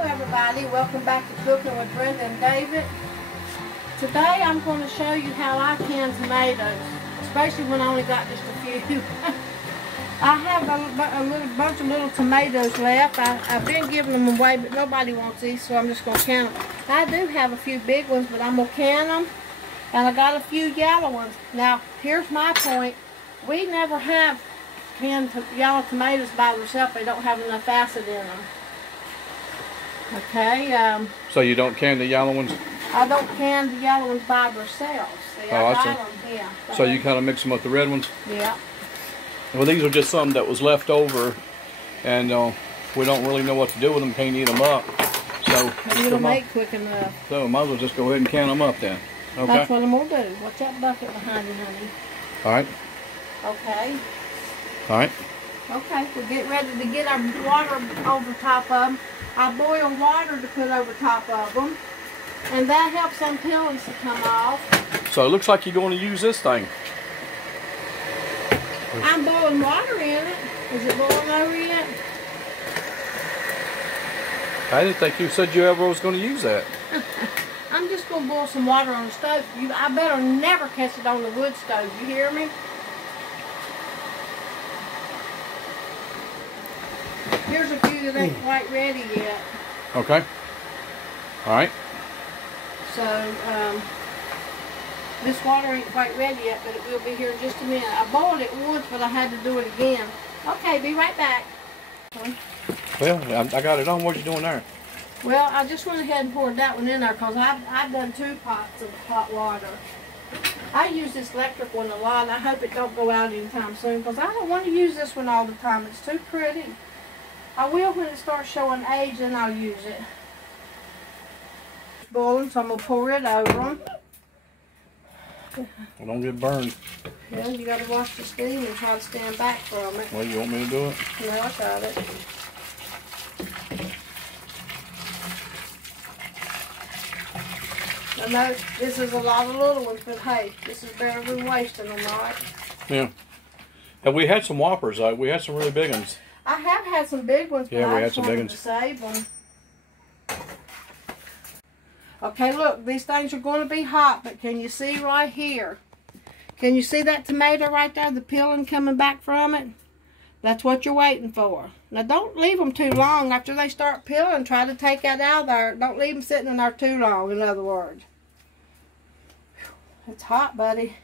Hello everybody, welcome back to Cooking with Brenda and David. Today I'm going to show you how I can tomatoes, especially when I only got just a few. I have a little bunch of little tomatoes left. I've been giving them away, but nobody wants these, so I'm just going to can them. I do have a few big ones, but I'm going to can them. And I got a few yellow ones. Now, here's my point. We never have canned yellow tomatoes by themselves. They don't have enough acid in them. Okay. So you don't can the yellow ones? I don't can the yellow ones by themselves. See, I got them. Yeah. So you kind of mix them with the red ones? Yeah. Well, these are just some that was left over, and we don't really know what to do with them. Can't eat them up. So you don't make quick enough. So might as well just go ahead and can them up then. Okay. That's what I'm gonna do. Watch that bucket behind you, honey. All right. Okay. All right. Okay. We'll get ready to get our water over top of them. I boil water to put over top of them, and that helps them peelings to come off. So it looks like you're going to use this thing. I'm boiling water in it. Is it boiling over yet? I didn't think you said you ever was going to use that. I'm just going to boil some water on the stove. I better never catch it on the wood stove. You hear me? Here's a few that ain't quite ready yet. Okay. All right. So, this water ain't quite ready yet, but it will be here in just a minute. I boiled it once, but I had to do it again. Okay, be right back. Well, I got it on. What you doing there? Well, I just went ahead and poured that one in there because I've done 2 pots of hot water. I use this electric one a lot, and I hope it don't go out anytime soon because I don't want to use this one all the time. It's too pretty. I will when it starts showing age, and I'll use it. It's boiling, so I'm going to pour it over them. Well, don't get burned. Yeah, you got to watch the steam and try to stand back from it. Well, you want me to do it? No, I got it. I know this is a lot of little ones, but hey, this is better than wasting them, right? Yeah. Have we had some whoppers? We had some really big ones. I have had some big ones, but yeah, we I had just some big wanted ones. to save them. Okay, look, these things are going to be hot, but can you see right here? Can you see that tomato right there, the peeling coming back from it? That's what you're waiting for. Now, don't leave them too long. After they start peeling, try to take that out of there. Don't leave them sitting in there too long, in other words. It's hot, buddy.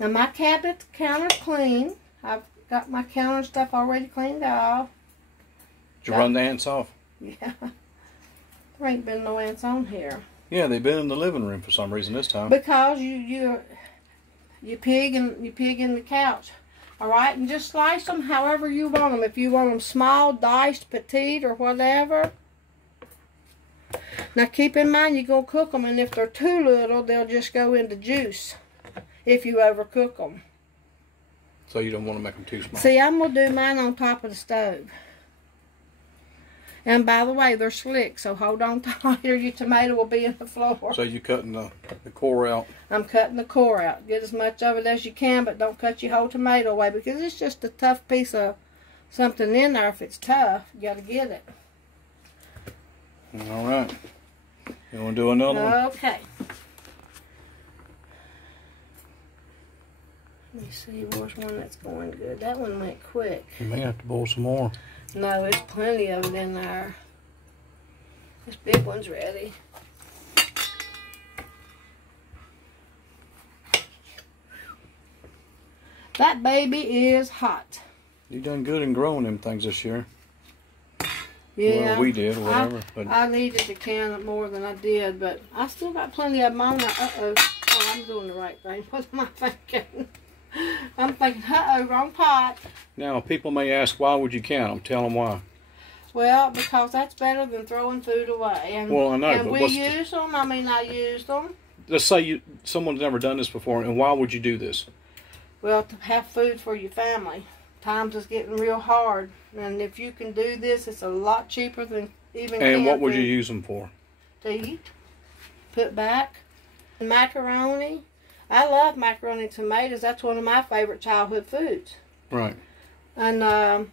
Now, my cabinet's counter clean. I've got my counter stuff already cleaned off. Did you run the ants off? Yeah. There ain't been no ants on here. Yeah, they've been in the living room for some reason this time. Because you pig in the couch. All right, and just slice them however you want them. If you want them small, diced, petite, or whatever. Now keep in mind you're gonna cook them, and if they're too little, they'll just go into juice. If you overcook them. So you don't want to make them too small. See, I'm going to do mine on top of the stove. And by the way, they're slick, so hold on tight or your tomato will be in the floor. So you're cutting the core out? I'm cutting the core out. Get as much of it as you can, but don't cut your whole tomato away because it's just a tough piece of something in there. If it's tough, you got to get it. All right. You want to do another one? Okay. Let me see, where's one that's going good. That one went quick. You may have to boil some more. No, there's plenty of it in there. This big one's ready. That baby is hot. You done good in growing them things this year. Yeah. Well, we did, or whatever. I needed to can it more than I did, but I still got plenty of them on there. Uh-oh. Oh, I'm doing the right thing. What am I thinking? I'm thinking, uh-oh, wrong pot. Now, people may ask, why would you can them? Tell them why. Well, because that's better than throwing food away. And, well, I know, and but we use them. I mean, I used them. Let's say someone's never done this before, and why would you do this? Well, to have food for your family. Times is getting real hard. And if you can do this, it's a lot cheaper than even And what would you use them for? To eat. Put back. Macaroni. I love macaroni and tomatoes. That's one of my favorite childhood foods. Right. And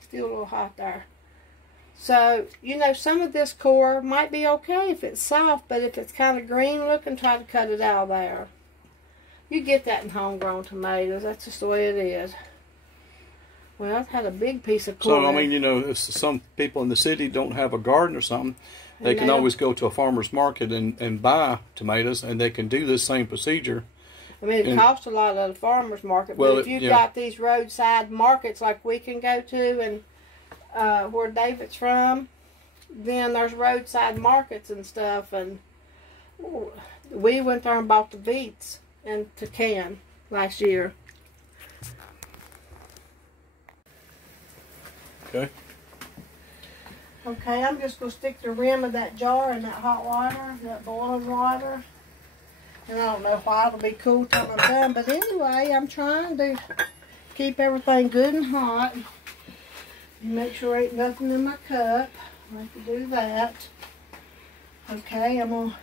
still a little hot there. So, you know, some of this core might be okay if it's soft, but if it's kind of green looking, try to cut it out of there. You get that in homegrown tomatoes. That's just the way it is. Well, I've had a big piece of core. So, I mean, you know, if some people in the city don't have a garden or something, they can always go to a farmer's market and buy tomatoes, and they can do this same procedure. I mean, it costs a lot at the farmer's market, but if you've got these roadside markets like we can go to, and where David's from, then there's roadside markets and stuff, and we went there and bought the beets in can last year. Okay. Okay, I'm just going to stick the rim of that jar in that hot water, that boiling water. And I don't know why it'll be cool till I'm done, but anyway, I'm trying to keep everything good and hot. And make sure ain't nothing in my cup. I have to do that. Okay, I'm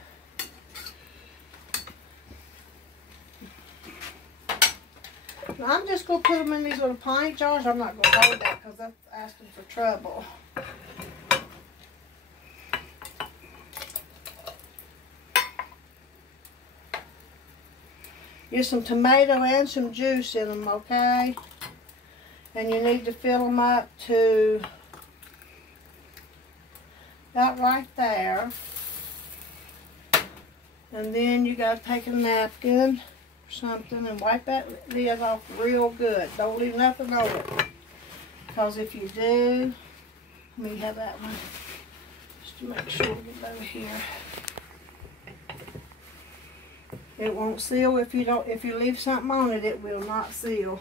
just going to put them in these little pint jars. I'm not going to hold that because that's asking for trouble. Use some tomato and some juice in them, okay? And you need to fill them up to about right there. And then you got to take a napkin or something and wipe that lid off real good. Don't leave nothing over it. Because if you do, let me have that one just to make sure we get over here. It won't seal if you leave something on it. It will not seal.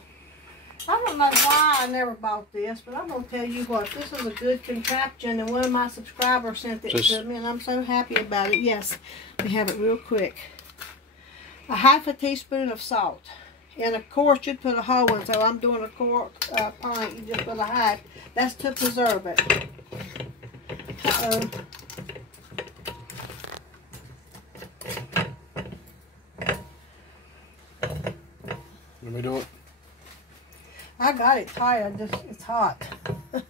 I don't know why I never bought this, but I'm gonna tell you what. This is a good contraption, and one of my subscribers sent it to me, and I'm so happy about it. Yes, we have it real quick. A half a teaspoon of salt. And of course, you'd put a whole one. So I'm doing a quart pint. You just put a half. That's to preserve it. Let me do it. I got it tight. It's hot. I'm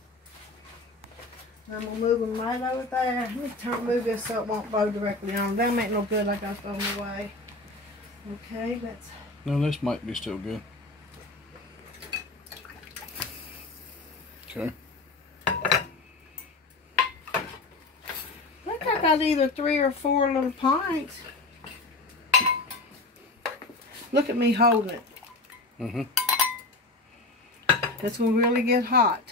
gonna move them right over there. Let me move this so it won't blow directly on. That ain't no good. I got it on the way. Okay, that's. No, this might be still good. Okay. I think I got either 3 or 4 little pints. Look at me holding it. Mm-hmm. It's going to really get hot.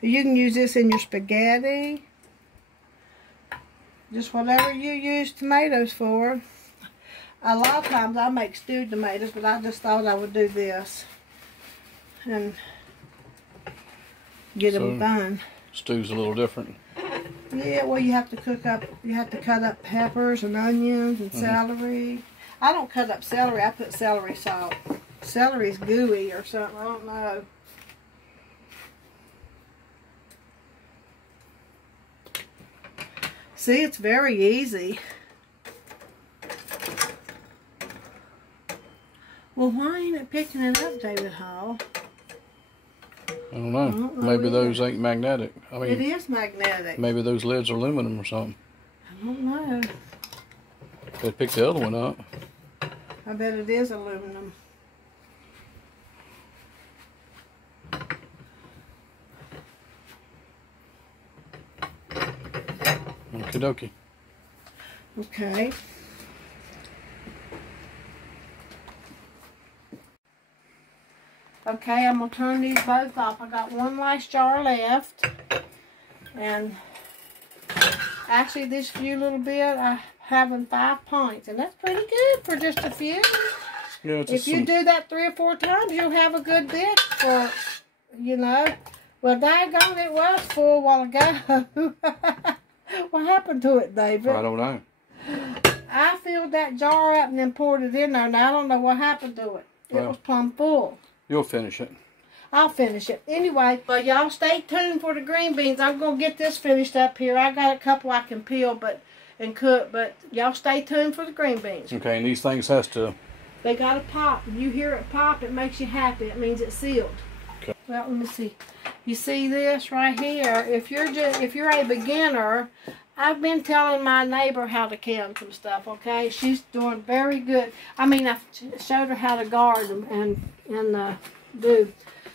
You can use this in your spaghetti. Just whatever you use tomatoes for. A lot of times I make stewed tomatoes, but I just thought I would do this. And get them done. Stew's a little different. Yeah, well, you have to cut up peppers and onions and celery. I don't cut up celery. I put celery salt. Celery's gooey or something. I don't know. See, it's very easy. Well, why ain't it picking it up, David Hall? I don't know. Maybe those ain't magnetic. I mean, it is magnetic. Maybe those lids are aluminum or something. I don't know. They picked the other one up. I bet it is aluminum. Okie dokie. Okay. Okay, I'm going to turn these both off. I got one last jar left. And actually this few little bit, I'm having 5 pints. And that's pretty good for just a few. Yeah, if you do that 3 or 4 times, you'll have a good bit for, you know. Well, daggone, it was full a while ago. What happened to it, David? I don't know. I filled that jar up and then poured it in there. Now, I don't know what happened to it. It was plumb full. You'll finish it. I'll finish it. Anyway, well, y'all stay tuned for the green beans. I'm going to get this finished up here. I got a couple I can peel, but and cook. But y'all stay tuned for the green beans. Okay, and these things has to... They got to pop. When you hear it pop, it makes you happy. It means it's sealed. Okay. Well, let me see. You see this right here? If you're a beginner, I've been telling my neighbor how to can some stuff. Okay, she's doing very good. I mean, I showed her how to guard them and do.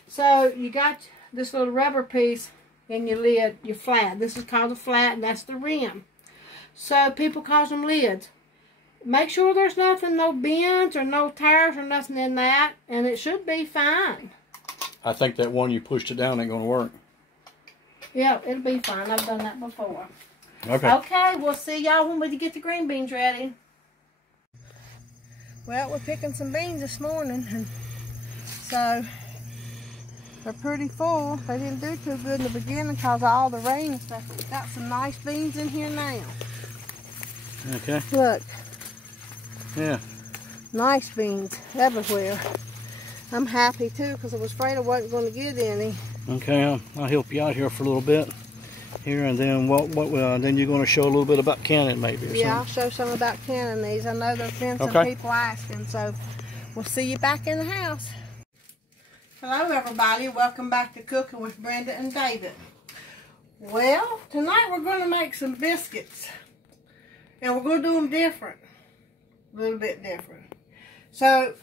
So you got this little rubber piece in your lid, your flat. This is called a flat, and that's the rim. So people call them lids. Make sure there's nothing, no bends or no tires or nothing in that, and it should be fine. I think that one you pushed it down ain't going to work. Yeah, it'll be fine. I've done that before. Okay. Okay, we'll see y'all when we get the green beans ready. Well, we're picking some beans this morning, and so they're pretty full. They didn't do too good in the beginning because of all the rain and stuff. But we got some nice beans in here now. Okay. Look. Yeah. Nice beans everywhere. I'm happy too because I was afraid I wasn't going to get any. Okay, I'll help you out here for a little bit. Here, and then then you're going to show a little bit about canning maybe or something. Yeah, I'll show some about canning these. I know there's been some people asking, so we'll see you back in the house. Hello everybody, welcome back to Cooking with Brenda and David. Well, tonight we're going to make some biscuits. And we're going to do them different. A little bit different. So,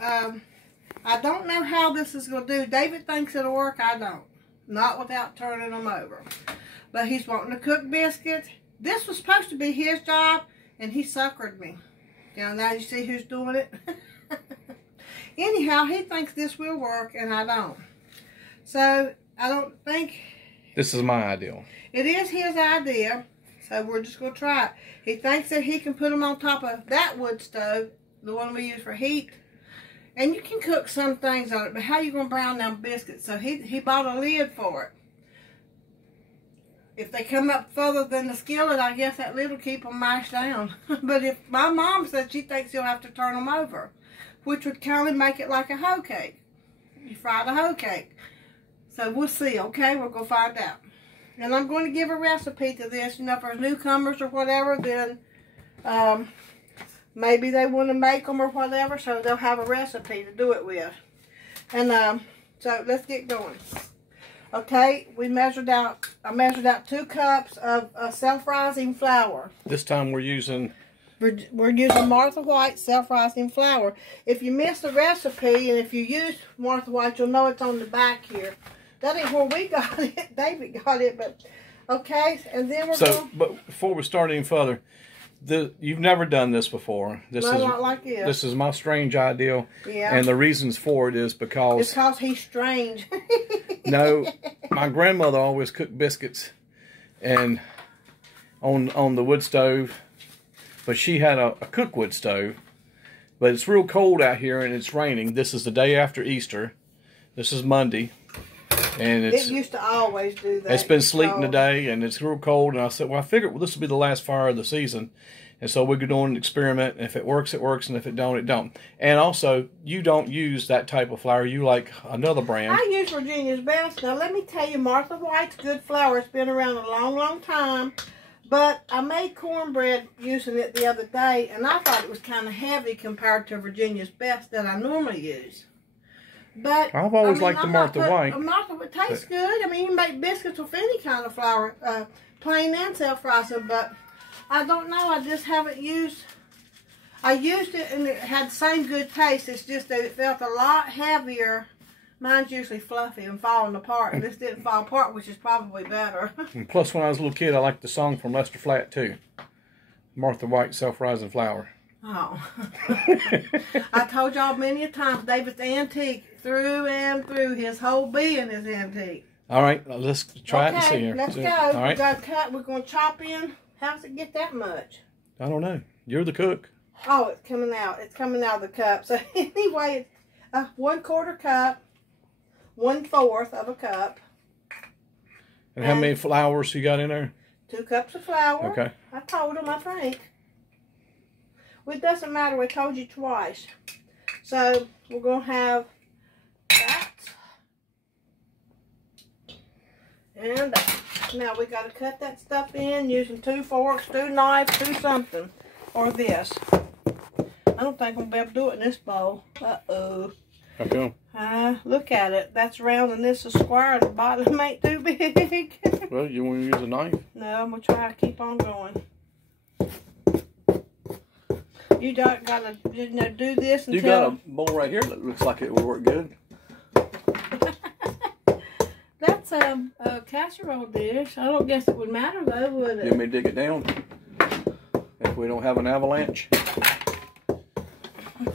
I don't know how this is going to do. David thinks it'll work, I don't. Not without turning them over. But he's wanting to cook biscuits. This was supposed to be his job, and he suckered me. Now you see who's doing it? Anyhow, he thinks this will work, and I don't. So, I don't think... This is my idea. It is his idea, so we're just going to try it. He thinks that he can put them on top of that wood stove, the one we use for heat. And you can cook some things on it, but how you going to brown them biscuits? So he bought a lid for it. If they come up further than the skillet, I guess that lid will keep them mashed down. But if my mom said she thinks you'll have to turn them over, which would kind of make it like a hoe cake. You fry the hoe cake. So we'll see, okay? We're going to find out. And I'm going to give a recipe to this. You know, for newcomers or whatever, then maybe they want to make them or whatever, so they'll have a recipe to do it with. And so let's get going. Okay, I measured out 2 cups of self-rising flour. This time we're using Martha White self-rising flour. If you missed the recipe and if you use Martha White, you'll know it's on the back here. That ain't where we got it. David got it, but okay. And then but before we start any further, you've never done this before. Not like this. This is my strange idea. Yeah. And the reasons for it is because... It's because he's strange. No, my grandmother always cooked biscuits and on the wood stove, but she had a cookwood stove. But it's real cold out here and it's raining. This is the day after Easter. This is Monday. And it used to always do that. It's been sleeting today, and it's real cold. And I said, well, I figured this will be the last fire of the season. And so we're doing an experiment. And if it works, it works. And if it don't, it don't. And also, you don't use that type of flour. You like another brand. I use Virginia's Best. Now, let me tell you, Martha White's good flour. It's been around a long, long time. But I made cornbread using it the other day, and I thought it was kind of heavy compared to Virginia's Best that I normally use. But I've always liked the Martha White. Martha White tastes good. I mean, you can make biscuits with any kind of flour, plain and self-rising. But I don't know. I just haven't used. I used it and it had the same good taste. It's just that it felt a lot heavier. Mine's usually fluffy and falling apart. And this didn't fall apart, which is probably better. And plus, when I was a little kid, I liked the song from Lester Flatt too. Martha White, self-rising flour. Oh. I told y'all many a time, David's antique through and through. His whole being is antique. All right, let's try it and see here. Let's go. All right. We got to cut. We're going to chop in. How's it get that much? I don't know. You're the cook. Oh, it's coming out. It's coming out of the cup. So anyway, it's 1/4 cup, 1/4 of a cup. And how many flours you got in there? 2 cups of flour. Okay. I told him, I think. Well, it doesn't matter. We told you twice. So we're going to have that and that. Now we got to cut that stuff in using 2 forks, 2 knives, 2 something. Or this. I don't think I'm going to be able to do it in this bowl. Uh-oh. How come? Look at it. That's round and this is square and the bottom ain't too big. Well, you want to use a knife? No, I'm going to try to keep on going. You don't got to do this until... You got a bowl right here that looks like it would work good. That's a casserole dish. I don't guess it would matter though, would it? Let me dig it down. If we don't have an avalanche.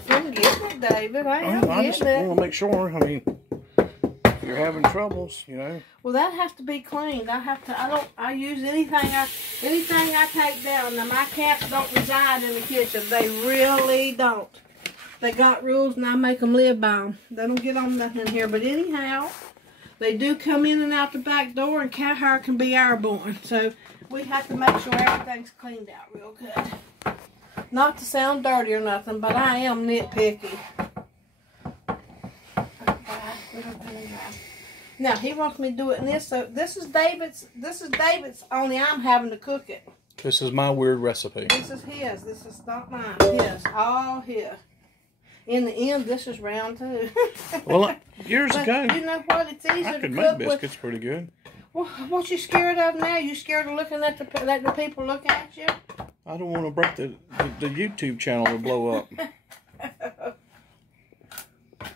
I'm getting it, David. I just want to make sure. I mean, if you're having troubles, you know. Well, that has to be cleaned. I use anything I take down. Now, my cats don't reside in the kitchen. They really don't. They got rules and I make them live by them. They don't get on nothing in here. But anyhow, they do come in and out the back door and cat hair can be airborne. So we have to make sure everything's cleaned out real good. Not to sound dirty or nothing, but I am nitpicky. Now he wants me to do it in this. So this is David's. Only I'm having to cook it. This is my weird recipe. This is his. This is not mine. His. All his. In the end, this is round too. Well, years ago, you know what? It's easier I could to make cook biscuits pretty good. Well, what you scared of now? You scared of looking at the people looking at you? I don't want to break the YouTube channel to blow up.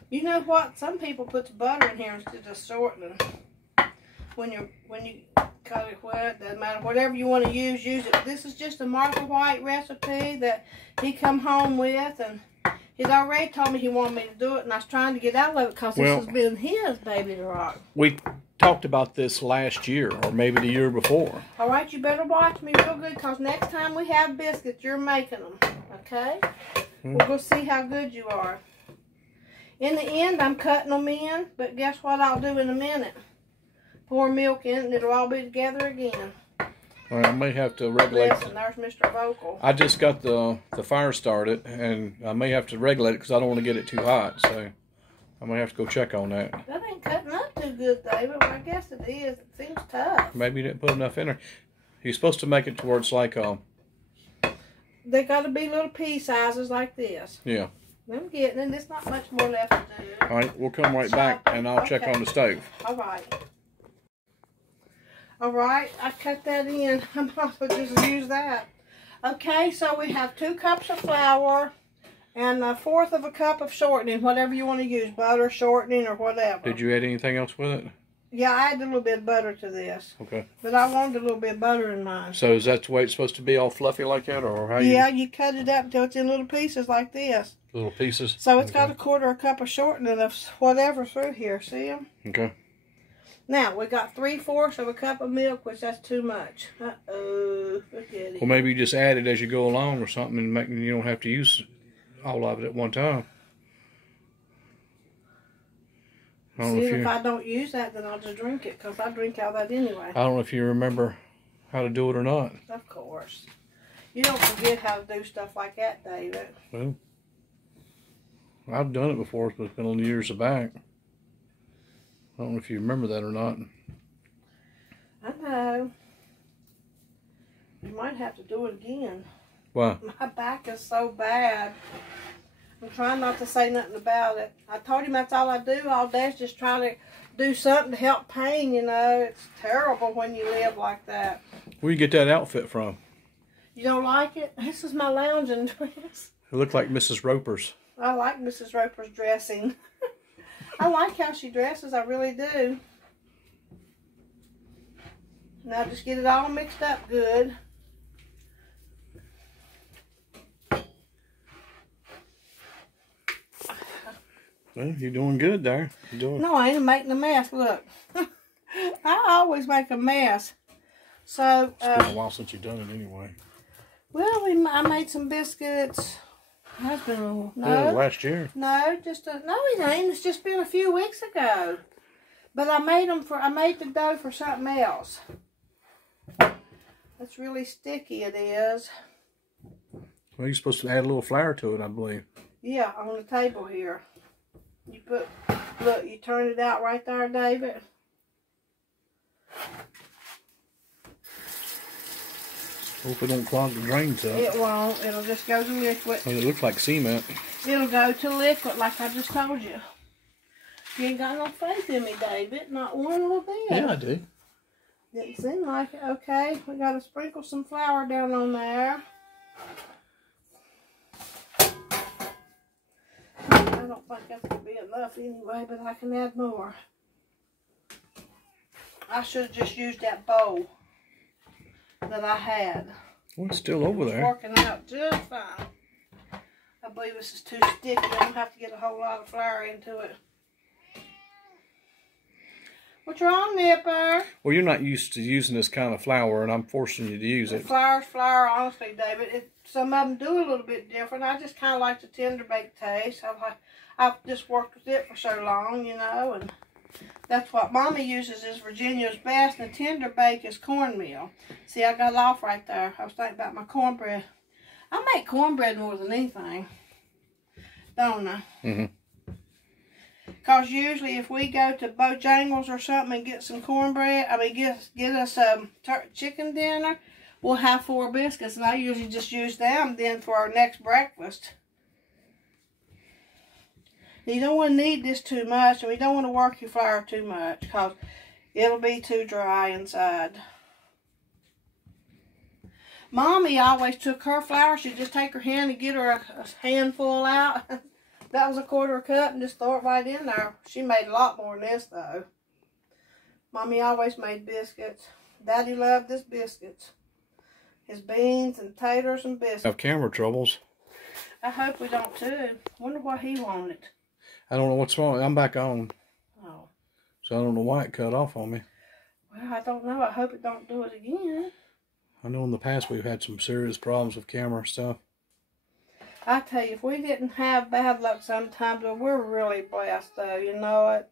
You know what? Some people put butter in here instead of shortening. When you cut it wet, doesn't matter. Whatever you want to use it. This is just a Martha White recipe that he come home with, and he's already told me he wanted me to do it, and I was trying to get out of it because this has been his baby to rock. We talked about this last year, or maybe the year before. All right, you better watch me real good, because next time we have biscuits, you're making them, okay? We're going to see how good you are. In the end, I'm cutting them in, but guess what I'll do in a minute? Pour milk in, and it'll all be together again. All right, I may have to regulate. Listen, there's Mr. Vocal. I just got the fire started, and I may have to regulate it because I don't want to get it too hot, so I may have to go check on that. That ain't cutting up too good, David. Well, I guess it is. It seems tough. Maybe you didn't put enough in there. You're supposed to make it to where it's like they got to be little pea sizes like this. Yeah. I'm getting it. There's not much more left to do. All right, we'll come right back, and I'll check on the stove. All right. All right, I cut that in. I'm going to just use that. Okay, so we have 2 cups of flour and 1/4 of a cup of shortening, whatever you want to use, butter, shortening, or whatever. Did you add anything else with it? Yeah, I added a little bit of butter to this. Okay. But I wanted a little bit of butter in mine. So is that the way it's supposed to be, all fluffy like that, or how? Yeah, you cut it up until it's in little pieces like this. Little pieces. So it's got 1/4 cup of shortening of whatever through here. See them? Okay. Now we got 3/4 of a cup of milk, which that's too much. Uh-oh, look at it. Well, maybe you just add it as you go along or something, and you don't have to use all of it at one time. See, if I don't use that, then I'll just drink it, because I drink all that anyway. I don't know if you remember how to do it or not. Of course. You don't forget how to do stuff like that, David. Well, I've done it before, but it's been on years back. I don't know if you remember that or not. I know. You might have to do it again. Why? My back is so bad. I'm trying not to say nothing about it. I told him that's all I do all day is just try to do something to help pain, you know. It's terrible when you live like that. Where you get that outfit from? You don't like it? This is my lounging dress. It looked like Mrs. Roper's. I like Mrs. Roper's dressing. I like how she dresses, I really do. Now just get it all mixed up good. Well, you're doing good there. No, I ain't making a mess. Look. I always make a mess. So, it's been a while since you've done it anyway. Well, I made some biscuits. That's been a while. No. Yeah, last year. No, no, it ain't. It's just been a few weeks ago. But I made the dough for something else. It's really sticky, it is. Well, you're supposed to add a little flour to it, I believe. Yeah, on the table here. Look, you turn it out right there, David. Hope it don't clog the drains up. It won't. It'll just go to liquid. Well, it looks like cement. It'll go to liquid like I just told you. You ain't got no faith in me, David. Not one little bit. Yeah, I do. Didn't seem like it. Okay, we got to sprinkle some flour down on there. I don't think that's going to be enough anyway, but I can add more. I should have just used that bowl that I had. Well, it's still over there. It's working out just fine. I believe this is too sticky. I don't have to get a whole lot of flour into it. What's wrong, Nipper? Well, you're not used to using this kind of flour, and I'm forcing you to use it. Flour's flour, honestly, David. Some of them do a little bit different. I just kind of like the tender baked taste. I've just worked with it for so long, you know, and that's what Mommy uses is Virginia's Best, and the tender bake is cornmeal. See, I got it off right there. I was thinking about my cornbread. I make cornbread more than anything, don't I? Mm-hmm. Because usually if we go to Bojangles or something and get some cornbread, get us chicken dinner, we'll have 4 biscuits. And I usually just use them then for our next breakfast. You don't want to knead this too much, and we don't want to work your flour too much because it'll be too dry inside. Mommy always took her flour. She'd just take her hand and get her a handful out. That was a 1/4 cup and just throw it right in there. She made a lot more than this, though. Mommy always made biscuits. Daddy loved his biscuits. His beans and taters and biscuits. I have camera troubles. I hope we don't, too. Wonder what he wanted. I don't know what's wrong. I'm back on. Oh. So I don't know why it cut off on me. Well, I don't know. I hope it don't do it again. I know in the past we've had some serious problems with camera stuff. I tell you, if we didn't have bad luck sometimes, well, we're really blessed, though, you know it.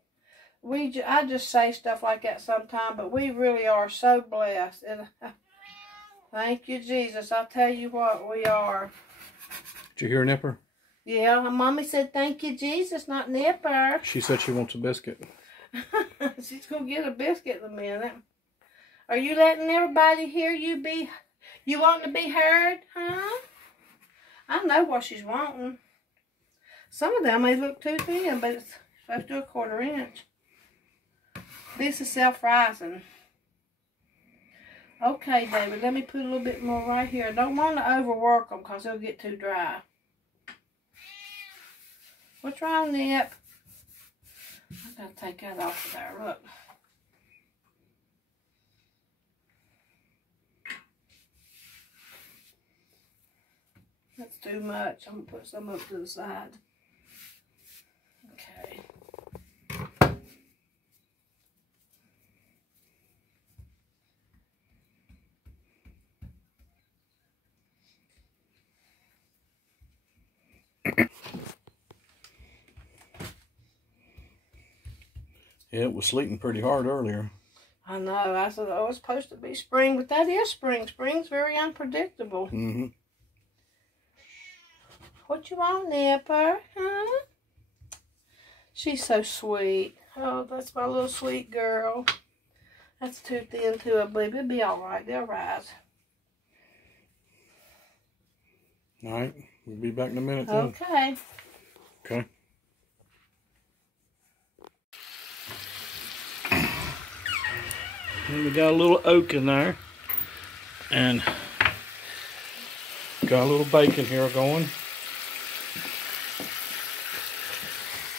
I just say stuff like that sometimes, but we really are so blessed. And, thank you, Jesus. I tell you what, we are. Did you hear Nipper? Yeah, Mommy said, thank you, Jesus, not Nipper. She said she wants a biscuit. She's going to get a biscuit in a minute. Are you letting everybody hear you you want to be heard, huh? I know what she's wanting. Some of them may look too thin, but it's supposed to do a 1/4 inch. This is self-rising. Okay, David, let me put a little bit more right here. I don't want to overwork them because they'll get too dry. What's wrong, Nip? I've got to take that off of there, look. That's too much. I'm going to put some up to the side. Okay. Yeah, it was sleeting pretty hard earlier. I know. I said, oh, it's supposed to be spring, but that is spring. Spring's very unpredictable. Mm-hmm. What you want, Nipper? Huh? She's so sweet. Oh, that's my little sweet girl. That's too thin, too, I believe. It'll be all right. They'll rise. All right. We'll be back in a minute then. Okay. Okay. And we got a little oak in there. And got a little bacon here going.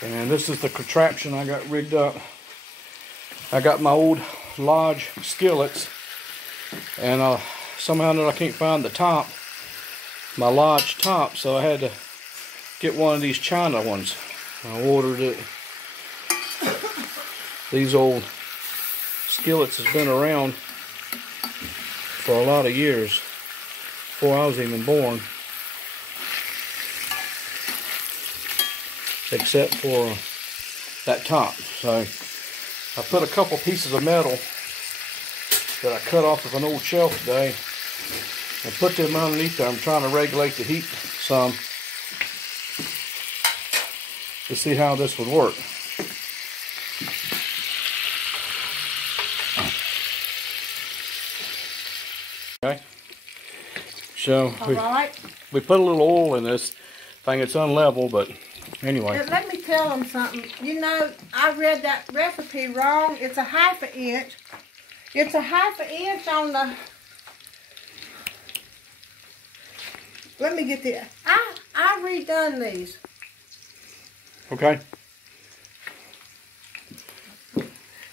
And this is the contraption I got rigged up. I got my old Lodge skillets, and somehow that I can't find the top, my Lodge top, so I had to get one of these China ones. I ordered it. These old skillets has been around for a lot of years, before I was even born. Except for that top. So I put a couple pieces of metal that I cut off of an old shelf today and put them underneath there. I'm trying to regulate the heat some to see how this would work. Okay. So we put a little oil in this thing. It's unlevel, but anyway. Let me tell them something. You know, I read that recipe wrong. It's a 1/2 inch. It's a 1/2 inch on the... Let me get the... I redone these. Okay.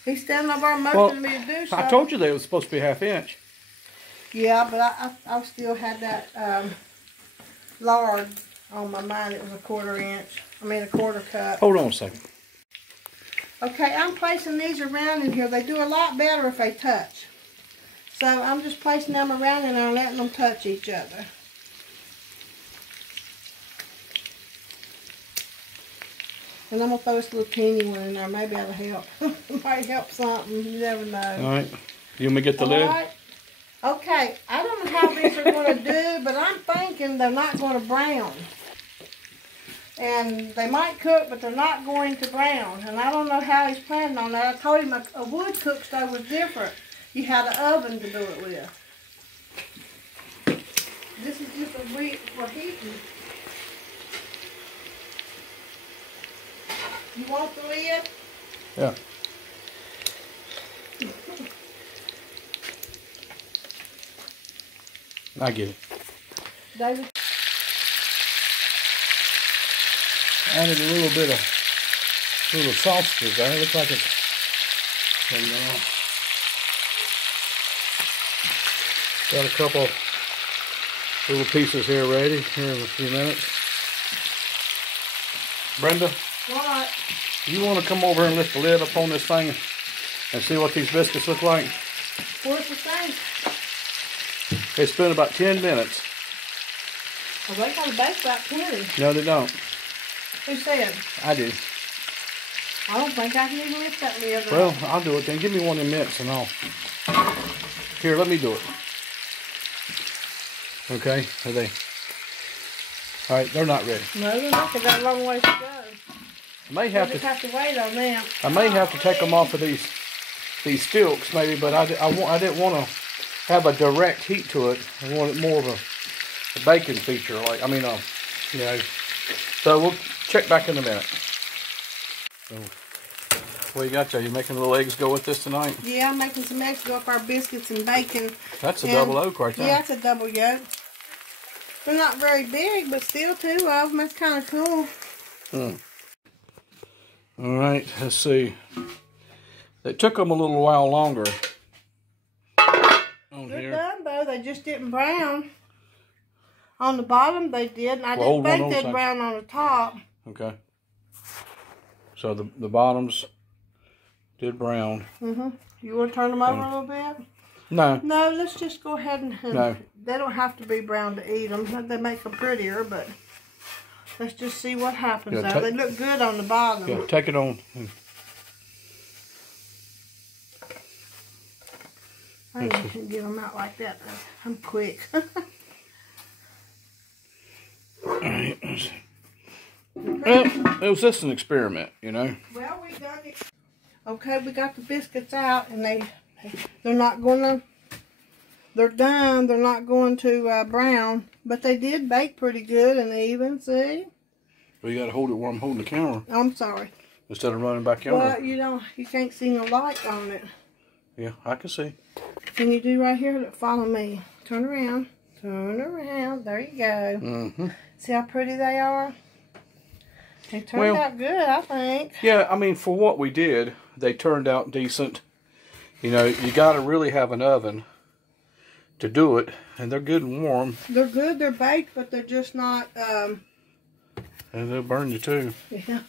He's standing over there motioning me to do something. I told you they were supposed to be 1/2 inch. Yeah, but I still had that lard on my mind. It was a 1/4 inch. I mean a 1/4 cup. Hold on a second. Okay, I'm placing these around in here. They do a lot better if they touch. So I'm just placing them around in there and letting them touch each other. And I'm going to throw this little teeny one in there. Maybe that'll help. It might help something. You never know. All right. You want me to get the lid? Right. Okay. I don't know how these are going to do, but I'm thinking they're not going to brown. And they might cook, but they're not going to brown. And I don't know how he's planning on that. I told him a wood cook stove was different. You had an oven to do it with. This is just a week for heating. You want the lid? Yeah. I get it. David? Added a little bit of sausages there. It looks like it's... Got a couple little pieces here ready here in a few minutes. Brenda? What? You want to come over and lift the lid up on this thing and see what these biscuits look like? What's the thing? It's been about 10 minutes. Well, they got to bake about 20. No, they don't. Who said? I do. I don't think I can even lift that lid. Well, I'll do it then. Give me one of them mitts and I'll... Here, let me do it. Okay, are they... All right, they're not ready. No, they're not. They've got a long ways to go. I may have Just have to wait on them. I may have to take them off of these stilks maybe, but I didn't want to have a direct heat to it. I wanted more of a baking feature, like you know. So we'll check back in a minute. So, what you got there? You making little eggs go with this tonight? Yeah, I'm making some eggs go up our biscuits and bacon. That's a double oak right there. Yeah, it's a double yolk. They're not very big, but still 2 of them. That's kind of cool. All right, let's see. It took them a little while longer. They're done though. They just didn't brown. On the bottom they did, and I didn't think they'd brown on the top. Okay. So the bottoms did brown. You want to turn them over a little bit? No. No, let's just go ahead and... No. They don't have to be brown to eat them. They make them prettier, but... Let's just see what happens now. They look good on the bottom. Yeah, take it on. I can get them out like that, though. I'm quick. Alright. Well, it was just an experiment, you know. Well, we got it. Okay, we got the biscuits out, and they're not going to... They're done. They're not going to brown, but they did bake pretty good and even. See? Well, you got to hold it while I'm holding the camera. I'm sorry. Instead of running back yonder. Well, you can't see no light on it. Yeah, I can see. Can you do right here? Look, follow me. Turn around. Turn around. There you go. See how pretty they are? They turned out good, I think. Yeah, I mean, for what we did, they turned out decent. You know, you got to really have an oven to do it, and they're good and warm. They're good. They're baked, but they're just not... And they'll burn you too. Yeah.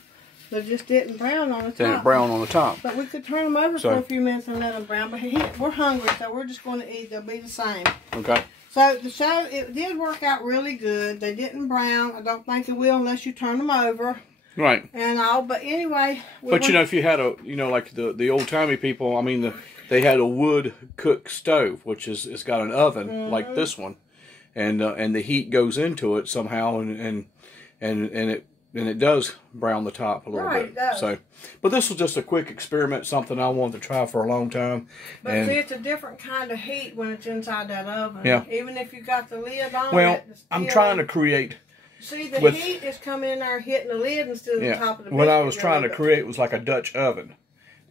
They just didn't brown on the top. Didn't brown on the top. But we could turn them over for a few minutes and let them brown. But we're hungry, so we're just going to eat. They'll be the same. Okay. So the show, it did work out really good. They didn't brown. I don't think it will unless you turn them over. Right. And all. But anyway. But you know, if you had a, like the old timey people, I mean, they had a wood cook stove, which it's got an oven like this one, and the heat goes into it somehow, and it does brown the top a little Right, bit. it does. So, but this was just a quick experiment, something I wanted to try for a long time. But and see, it's a different kind of heat when it's inside that oven. Yeah. Even if you got the lid on well, it. I'm trying to create. See, the with, heat is coming in there hitting the lid instead of the top of the biscuit. What I was trying to create was like a Dutch oven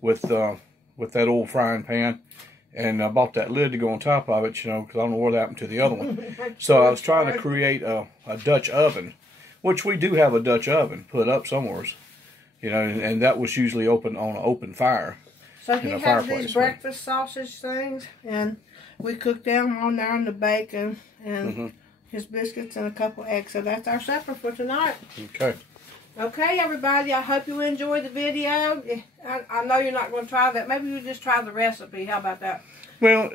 with that old frying pan. And I bought that lid to go on top of it, you know, because I don't know what happened to the other one. So I was trying to create a Dutch oven, which we do have a Dutch oven put up somewhere, you know, and that was usually open on an open fire. So he has these breakfast sausage things, and we cook them on there on the bacon and his biscuits and a couple eggs. So that's our supper for tonight. Okay. Okay, everybody, I hope you enjoyed the video. I know you're not going to try that. Maybe you just try the recipe. How about that? Well,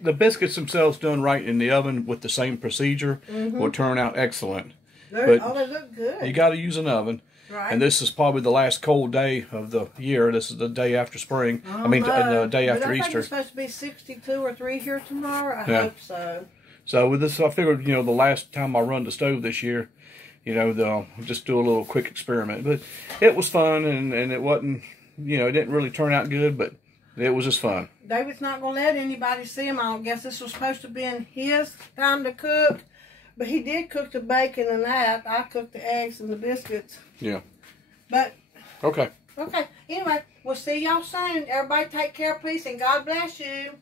the biscuits themselves done right in the oven with the same procedure will turn out excellent. They look good. You got to use an oven. Right. And this is probably the last cold day of the year. This is the day after spring. The day after Easter. I think it's supposed to be 62 or 3 here tomorrow. I hope so. So with this, I figured, you know, the last time I run the stove this year, you know, they'll just do a little quick experiment. But it was fun, and it wasn't, you know, it didn't really turn out good, but it was just fun. David's not going to let anybody see him. I don't guess this was supposed to be in his time to cook. But he did cook the bacon and that. I cooked the eggs and the biscuits. Yeah. But. Okay. Okay. Anyway, we'll see y'all soon. Everybody take care, please, and God bless you.